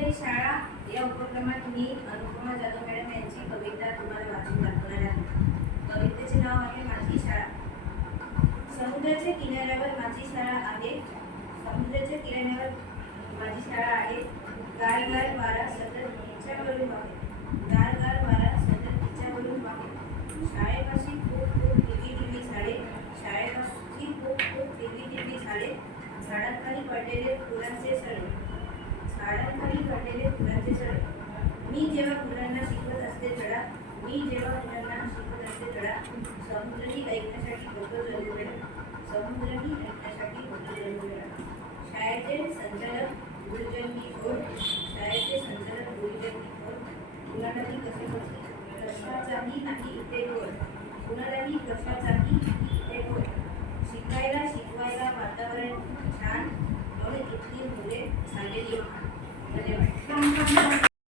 तरी शाळा या उपक्रमात मी अनुपमा जाधव मॅडम यांची कविता तुम्हाला वाचून दाखवणार आहे. कवितेचे नाव आहे माझी शाळा. समुद्राच्या किनाऱ्यावर माझी शाळा आहे. समुद्राच्या किनाऱ्यावर माझी शाळा आहे. गार गार वारा सतत तिच्यावरून वाहे. गार गार वारा सतत तिच्यावरून वाहे. शाळेपाशी खूप खूप दिली दिली झाडे. शाळेपाशी खूप खूप दिली दिली झाडे. झाडात काही पडलेले फुलांचे सडे झाडांखाली पडलेले फुलांचे सडे मी जेव्हा मुलांना शिकवत असते चढा मी जेव्हा मुलांना शिकवत असते चढा समुद्रही ऐकण्यासाठी होतो जणू समुद्रही ऐकण्यासाठी होतो जणू शाळेचे संचालक गुरुजननी खोड शाळेचे संचालक गुरुजननी खोड कुणालाही कसे बसले कशाचाही नाही इथे गोड कुणालाही कशाचाही नाही इथे गोड शिकायला शिकवायला वातावरण छान म्हणून इथली मुले झालेली धन्यवाद.